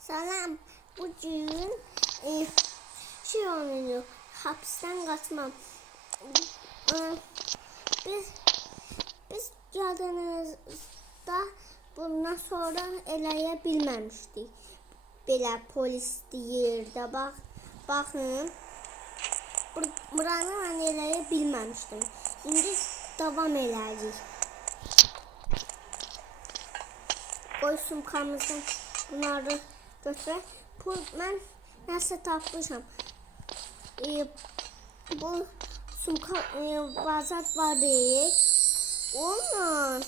Salam. Bugün e, şey oynuyor. Hapisten kaçmam. E, biz biz yadınızda bundan sonra eləyə bilməmişdik. Belə polis yerdə bax baxın. Bur- Buranı mən eləyə bilməmişdim. İndi davam eləyəcəyik. Qoy sumkamızı bunları götürək. Bu mən nəsə tapmışam. E, bu sumka e, bazar var deyil. Onunla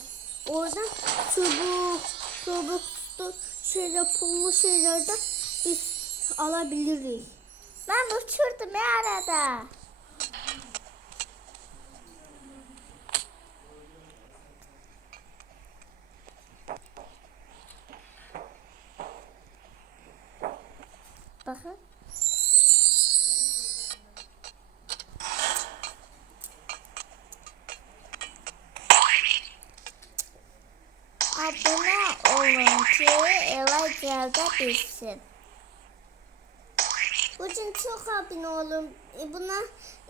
oradan çubuk, çubuklu şeyler, pullu şeyler de biz alabiliriz. Ben uçurdum ya arada. Bakın. Abone ki eve geldi bilsin. Bugün çok abone olun. E, buna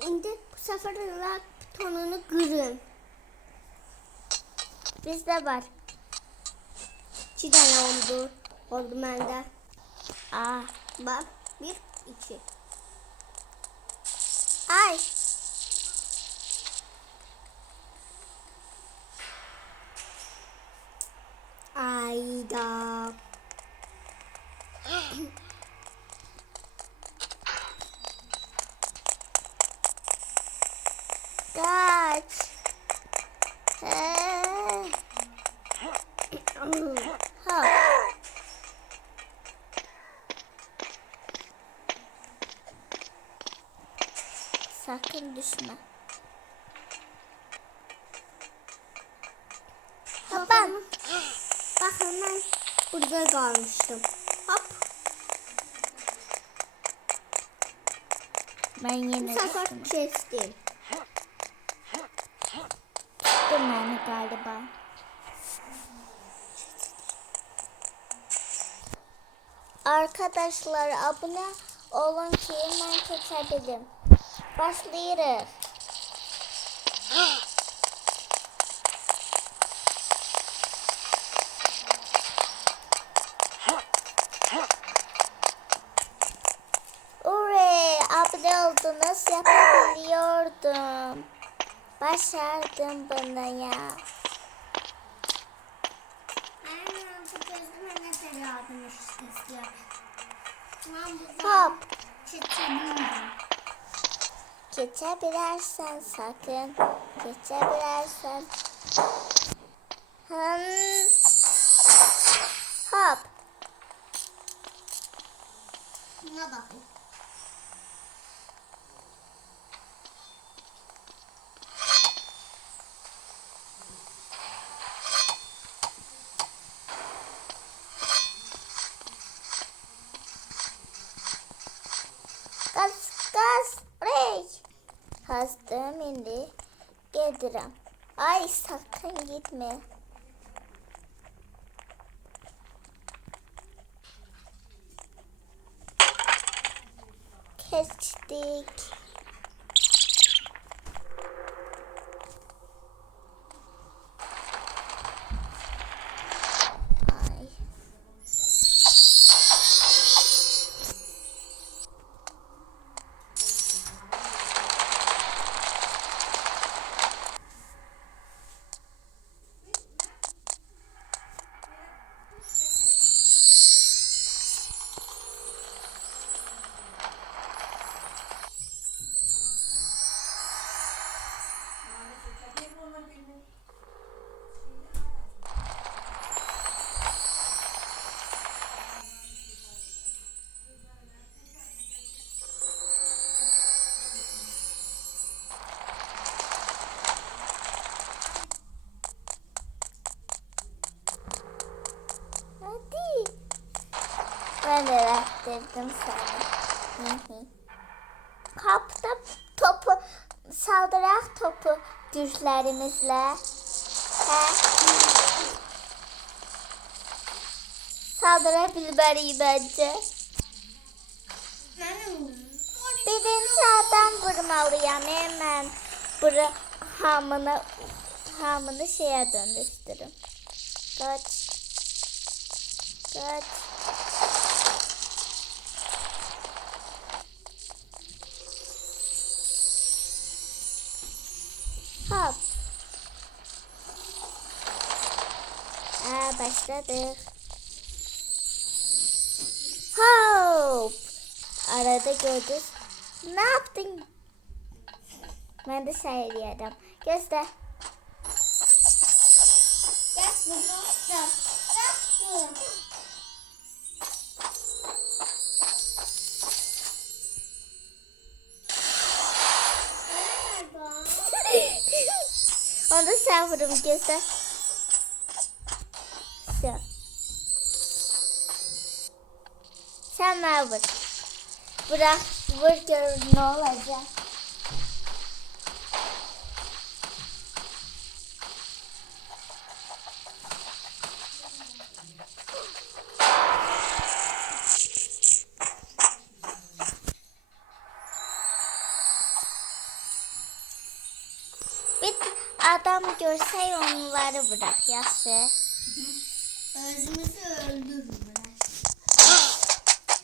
indi bu sefer like butonunu kırın. Bizde var. İki tane oldu. Oldu bende. Aa, Bak bir, iki. ay. Ayda. Kaç. Ee, ha. Sakın düşme. Bakın. Bakın ben burada kalmıştım. Hop. Ben yine sefer kestim. Tuttum yani galiba. Arkadaşlar abone olun ki ben geçebilirim. Başlıyoruz. Ure, abone oldunuz yapabiliyordum. Başardım bunu ya. Aynen bu gözüme ne de yardım istiyor. Ben Hop. çekebilirim. Geçebilirsen sakın. Geçebilirsen. Hmm. Hop. Şuna bakın. Gelirim. Ay sakın gitme. Kestik. Verdirdim sana. Hı hı. Kapta topu saldırak topu güçlerimizle. He. Saldırabilir bence. Birinci adam vurmalıyım hemen. Bura hamını hamını şeye dönüştürün. Kaç. Kaç. Hop. Aa, başladık. Hop. Arada gördünüz. Ne yaptın? Ben de sayıyorum. Göster. Onu da sen vurun göster. Sen. Sen ver vur. Bırak ne olacak. Onları bırak yası. Özümüzü öldürürler.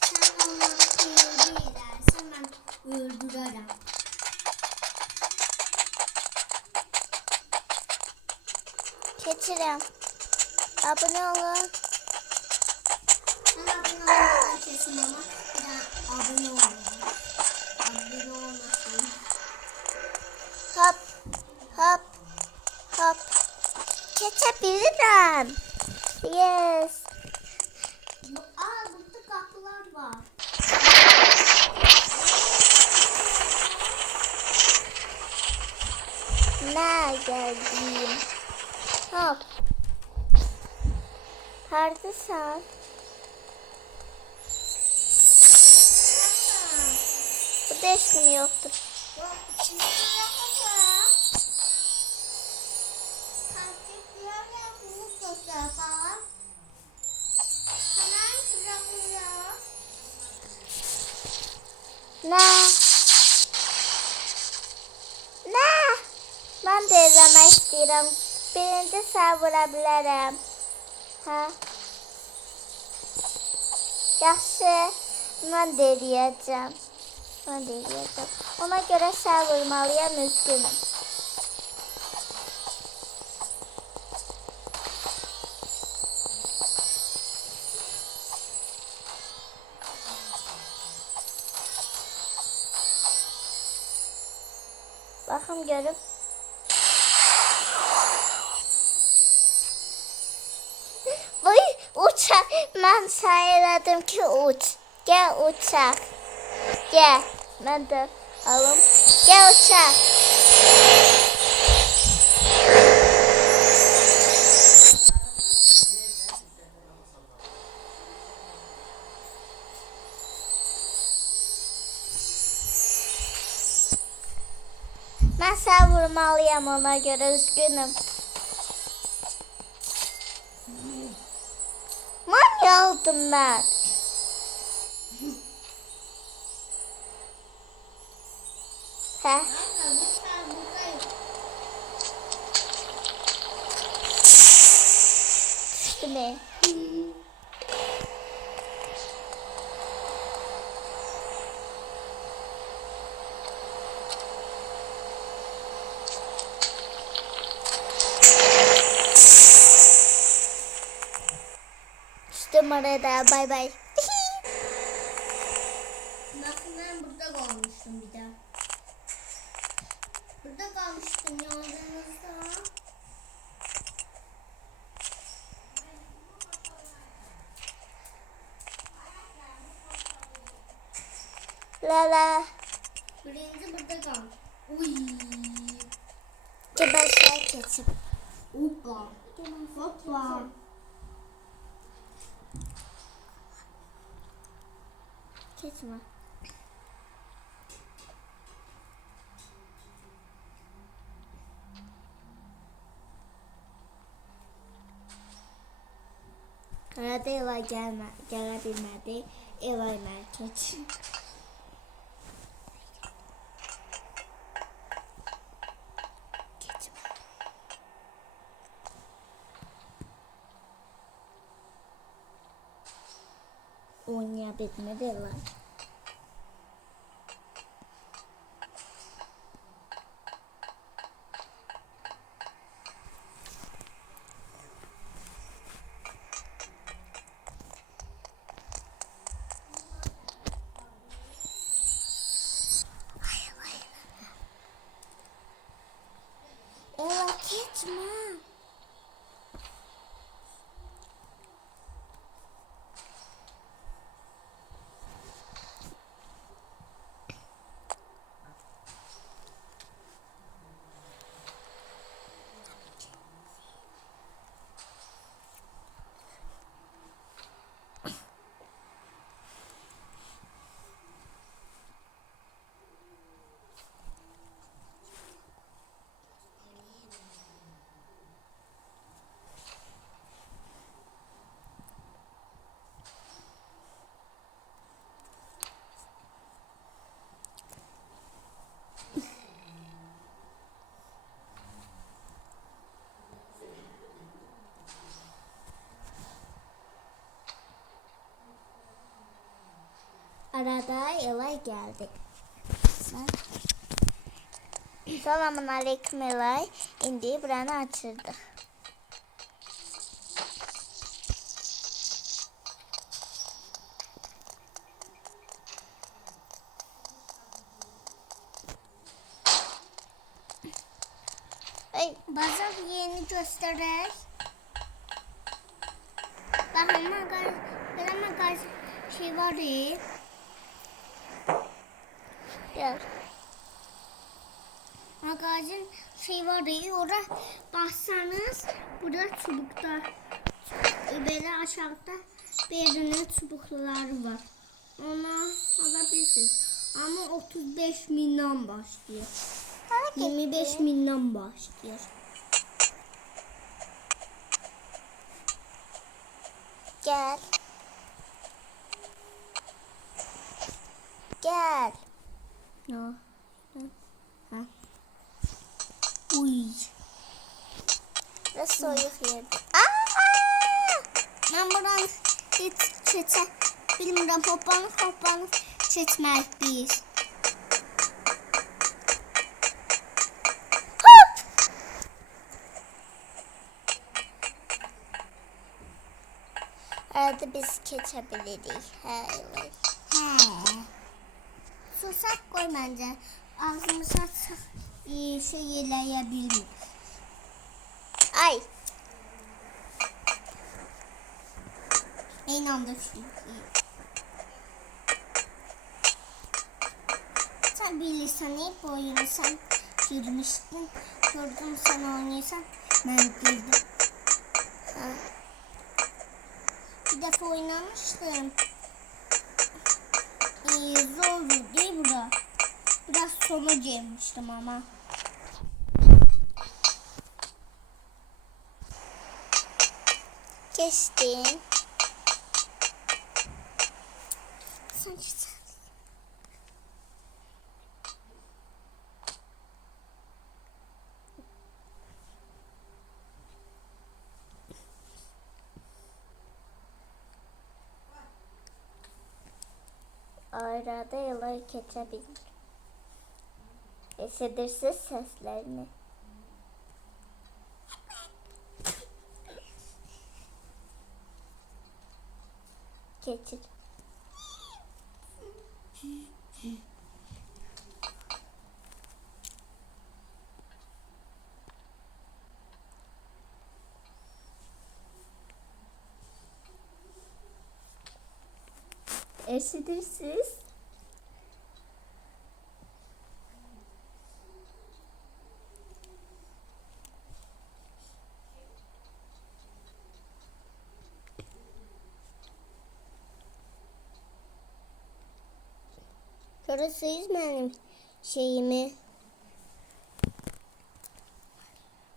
Sen onları kıyırdı edersen ben öldürürüm. Keçirim. Abone olun. Ben abone olmadan kesin ama bir daha abone olmadım. Geçebilirim. Yes. Bu- Aa burada kapılar var. Ne geldim. Hop. Neredesin? Burada hiç kim yoktur. Ne? Ne? Ben de izlemek istiyorum. Birinci sen vurabilirim. Ha? Yaxşı. Ben deneyeceğim. Ben deneyeceğim. Ona göre sen vurmalıyım üzgünüm. Görüp. Vay uçak. Ben sayıladım ki uç. Gel uçak. Gel. Ben de alım. Gel uçak. Sen vurmalıyım ona göre üzgünüm. Mami aldım ben. He? Üstüme. Arada bay bay. Bakın ben burada kalmıştım bir de. Burada kalmıştım yandığınızda. La la. Birinci burada kalmış. Uy. Geber keçip. Hoppa. Hoppa. Keçme. Arada Arada Ela gəlmə, gələ bilmədi. Ela Oynaya bilmədi Arada Ela geldi. Selamun aleyküm Elay. İndi buranı açırdı. Bazı yeni gösterir. Bak ama gaz, ama gaz şey var ya. Gel. Magazin şey var ya orada bassanız burada çubukta böyle aşağıda birinin çubukları var. Onu alabilirsiniz. Ama 35 mindən başlıyor. Hareket 25 etti. mindən başlıyor. Gel. Gel. No. Ha. Uy. Ve soyuk yerde. Aa! Ben buradan hiç çeçe bilmirəm hoppanıb hoppanıb çeçmək biz. Hop! Arada biz keçebiliriz. He, Susaq qoy məncə. Ağzımıza sıx e, şey bilmir. Ay. Eyni anda çünki. Sen bilirsən, hep oyunu sen girmiştin. Gördüm sen oynuyorsan. Ben girdim. Ha. Bir defa oynamıştım. Ee, zordu değil bura. Biraz sona gelmiştim ama. Geçtin. Sen güzel. Arada yılları keçebilir. Esedirsiz seslerini. Geçir. Eşidirsiz. Şurası benim şeyimi.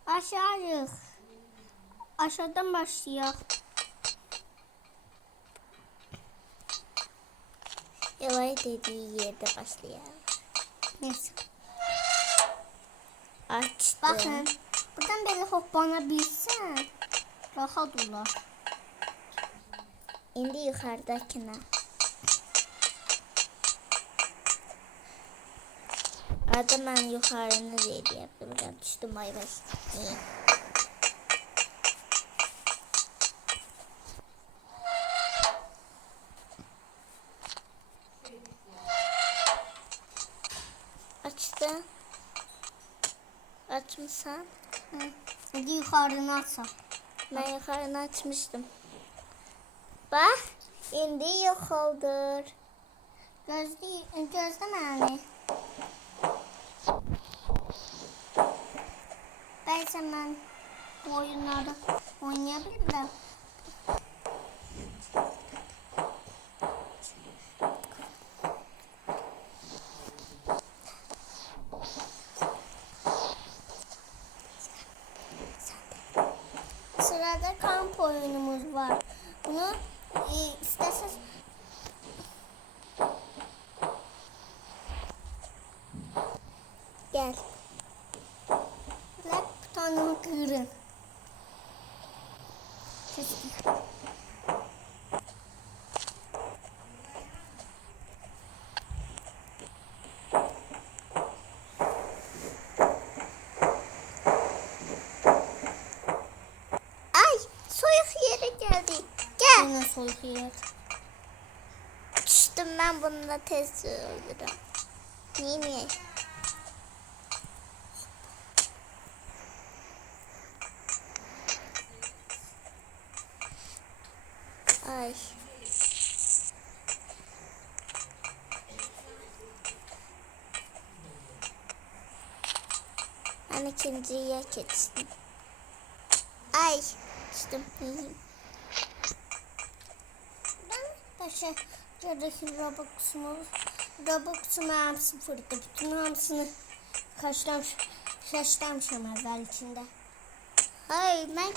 Aşağıyız. Aşağıdan başlıyor. Yalay dediği yerde başlıyor. Neyse. Açtım. Bakın. Buradan böyle hoplanabilsen rahat olur. Şimdi yukarıdakine. Arada ben yukarını dedi yaptım. Buradan düştüm ay baş. İyi. Açtı. Açmışsan. Hadi yukarını atsa. Ben yukarını açmıştım. Bak. indi yok oldur. Gözde, gözleme yani. Belki ben bu oyunlarda oynayabilirim de. Sırada kamp oyunumuz var. Bunu e, isterseniz Gel. Tanımı kırın. Ay soyuk yere geldik. Gel. Yine soğuk yer. Düştüm ben bununla test öldürüm. Niye Ay. Ben ikinciye geçtim. Ay. Düştüm. Ben de şey buradaki Robux'umu Robux'umu hamsi fırdı. Bütün hamsini kaçlamış, kaçlamışım evvel içinde. Ay ben